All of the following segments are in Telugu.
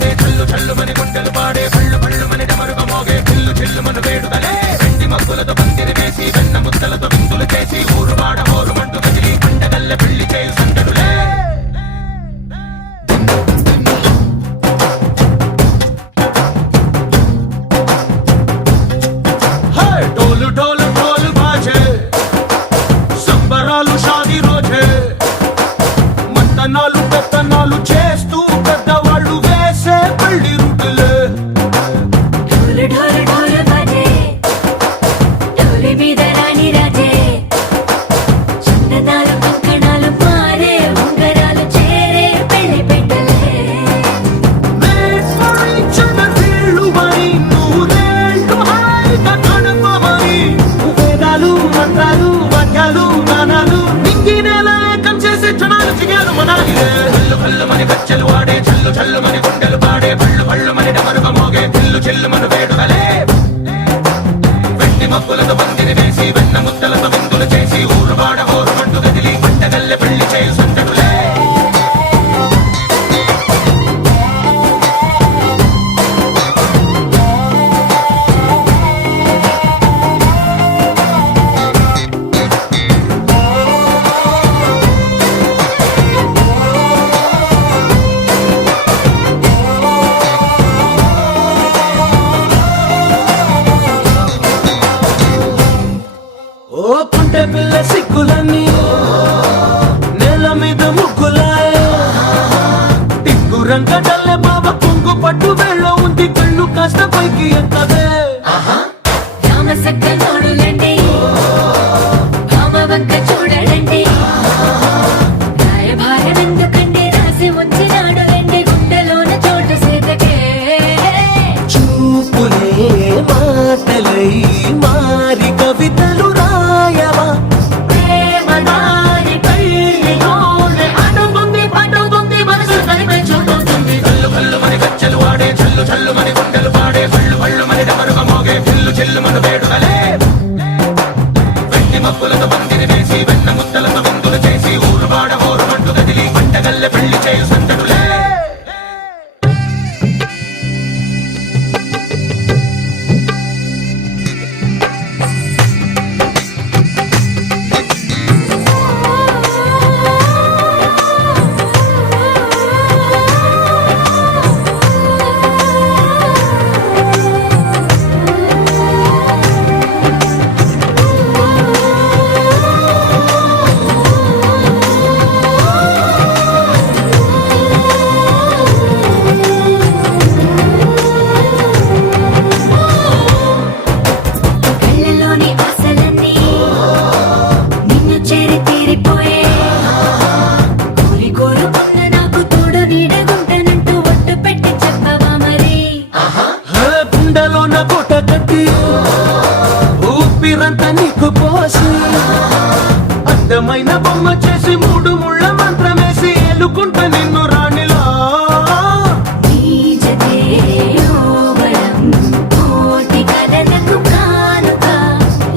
వాడే చల్లు చల్లు మని గుండెలు పాడే పళ్ళు పళ్ళు మని డమరుగ మోగే చిల్లు చిల్లు మన వేడుదలే వెండి మగ్గులతో పందిరి వేసి వెన్న ముద్దలతో విందులు చేసి ఊరు వాడ హోరు మంటూ కదిలి పండగల్లె పెళ్లి చేయు సందడులే డోలు డోలు ఢోలు బాజే సంబరాలు షాదీ రోజే మంతనాలు పెత్తనాలు చేస్తూ పెద్దవాళ్ళు వేసే పెళ్లి రుటులే ఢోలు ఢోలు ఢోలు బాజే ఢోలు మీద రాణి రాజే చందనాలు కంకణాలు మారే ఉంగరాలు చేరే పెళ్లి పెట్టలే వీళ్ళుమని నూరేళ్ళు హాయిగా గడపమని వేదాలు మంత్రాలు వాక్యాలు గానాలు నింగినేల ఏకం చేసే క్షణాలు చిగారు మనాలిలే కళ్ళు కళ్ళు మని గచ్చెలు వాడే చల్లు చల్లు మని గుండెలు పాడే పళ్ళు పళ్ళు మని డమరుగ మోగే చిల్లు చిల్లు మన వేడుదలే వెండి మబ్బులతో పందిరి వేసి వెన్న ముద్దలతో విందులు చేసి ఊరు వాడ హోరు మంటూ కదిలి పంటగల్లె పెళ్లి చేయు సందడులే ఓ పుంటె పిల్ల సిక్కులన్నీ నేల మీద ముగ్గులాయ టిక్కు రంగడల్లె బాబ కుంగు పట్టు వేళ్ళ ఉంది కళ్ళు కాస్త పైకి ఎత్తదే రామసక్క నోడులండి భామ వంక చూడడండి రాయభారం ఎందుకండి రాసి ఉంచినాడు రండి గుండెలోన చోటు సేతకే చూపులే మాటలై మారి కవితలు రాయవా ప్రేమదారి పెళ్లిలోనే అడుగుంది పట్టుకుంది మనసు కలిపే చూడుతుంది కళ్ళు కళ్ళు మని గచ్చెలు వాడే చల్లు చల్లు మని గుండెలు పాడే పళ్ళు పళ్ళు మని డమరుగ మోగే చిల్లు చిల్లు మన వేడుదలే వెండి మబ్బులతో పందిరి వేసి వెన్న ముద్దలతో విందులు చేసి ఊరు వాడ హోరు మంటూ కదిలి పంటగల్లె పెళ్లి చేయు సందడులే కళ్ళలోని ఆశలన్నీ నిన్ను చేరి తీరిపోయే కోరి కోరుకున్న నాకు తోడు నీడగుంటానంటూ ఒట్టు పెట్టి చెప్పవా మరి గుండెలోన కోట కట్టి ఊపిరంతా నీకు పోసి అందమైన బొమ్మ చేసి మూడు ముళ్ళ మంత్రమేసి ఎలుకుంట నిన్ను రాణిలా నీజతే యోవరం కోటి కలలకు కానుక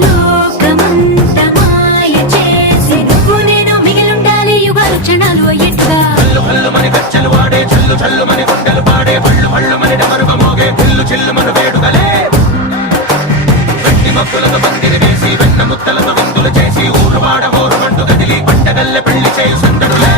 లోకమంత మాయ చేసి నువ్వు నేను మిగిలుండాలి యుగాలు క్షణాలు ఎట్లా కళ్ళు కళ్ళు మని గచ్చెలు వాడే చల్లు చల్లు మని గుండెలు పాడే పళ్ళు పళ్ళు మని డమరుగ మోగే చిల్లు చిల్లు మన వేడుదలే వెండి మబ్బులతో పందిరి వేసి వెన్న ముద్దలతో విందులు చేసి ఊరు వాడ హోరు మంటూ కదిలి పంటగల్లె పెళ్లి చేయు సందడులే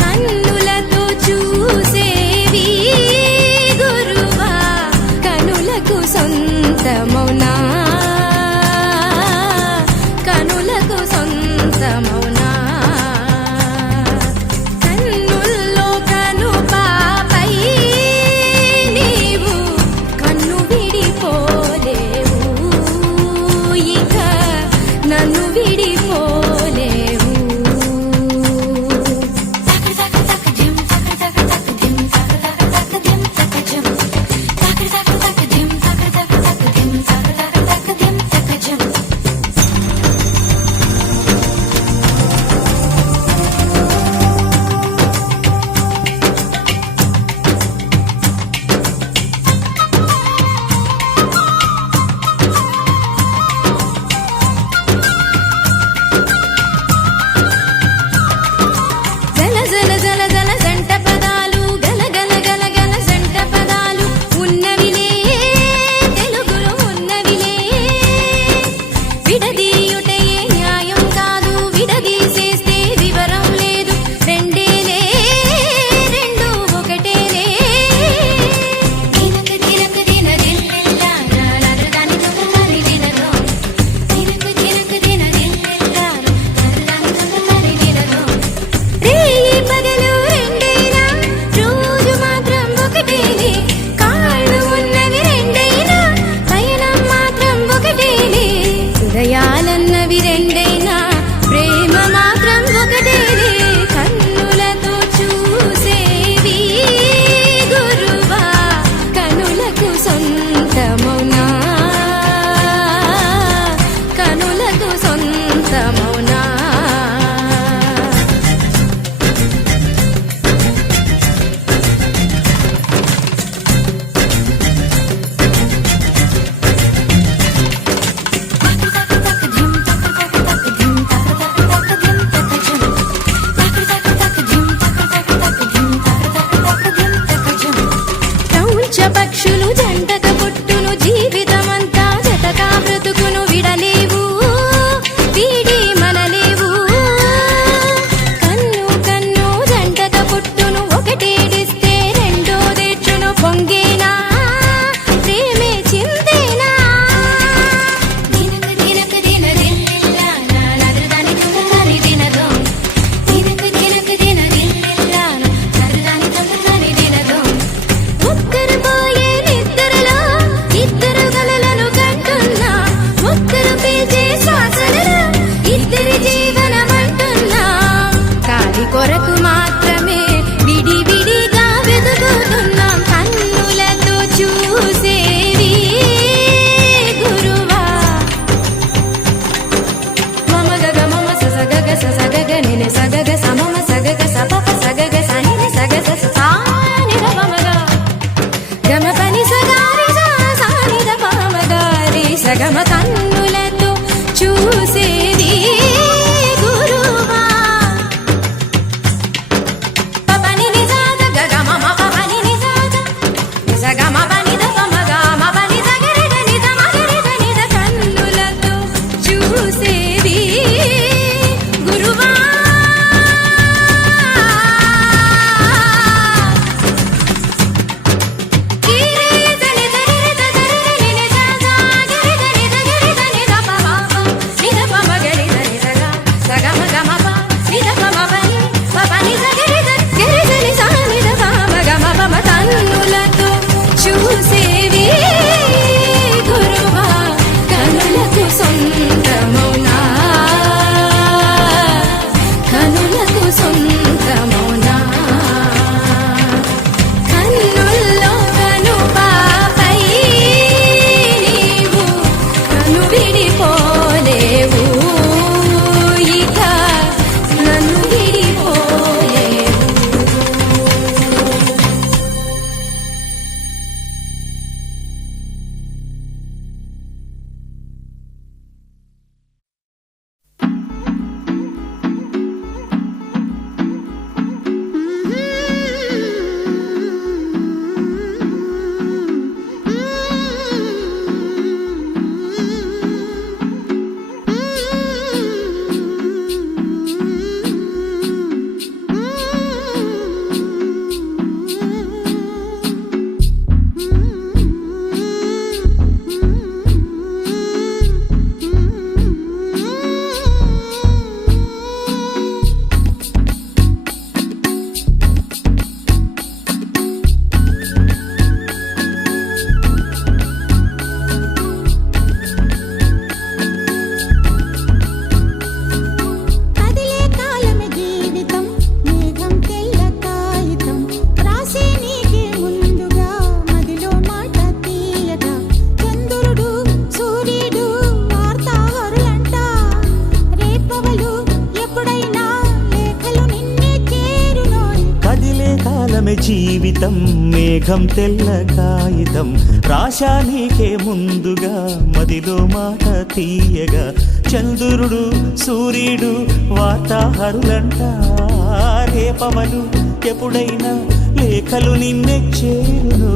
కన్నులతో సొంతమౌనా పక్షులు జంటక పుట్టును జీవితమంతా జతగా బ్రతుకును విడలేవు వీడి మనలేవు కన్ను కన్ను జంటక పుట్టును ఒకటేడిస్తే రెండో తెచ్చును పొంగేనా ప్రేమే చిందేనా దినక దినక దిన దిల్లిల్లా నా నదుదాని తుంగని దినదో దినక దినక దిన దిల్లిల్లా నా నదుదాని తుంగని దినదో ఒక్కరు పోయే నిద్రలో ఇద్దరు కలలను కంటున్నా ఒక్కరు పీల్చే శ్వాసలలో ఇద్దరి జీవనమంటున్నా కాలి కొరకు మాత్రమే విడివిడిగా వెతుకుతున్నాం కన్నులతో చూసేవి గురువా మమ గగ మమ సగగ సగగ నిన సగగ సమమ సగగ సపప సగగ సనిన సగ సానిద మమగా గమ పని సగారి సానిద పామగారి సగమ కన్నులతో చూసేది గురువా పపని నిజాగ గగమ పపని నిజాగ నిజగమ పని దమగ మపని సగరిద నిద మగరిద నిద కన్నులతో చూసేది గురువా చూసేవి గురువా కనులకు సొంతమౌనా కనులకు సొంతమౌనా కన్నుల్లో కను పాపై నీవు కను విడిపోలేవు ఇక నన్ను విడిపోలేవు కదిలే కాలమే జీవితం మేఘం తెల్ల కాగితం రాసే నీకే ముందుగా మదిలో మాట తీయగా చంద్రుడు సూర్యుడు వార్తాహరులంట రేపవలు ఎప్పుడైనా లేఖలు నిన్నే చేరునోయ్ కదిలే కాలమే జీవితం మేఘం తెల్ల కాగితం రాశా నీకే ముందుగా మదిలో మాట తీయగా చంద్రుడు సూర్యుడు వార్తాహరులంట రేపవలు ఎప్పుడైనా లేఖలు నిన్నే చేరును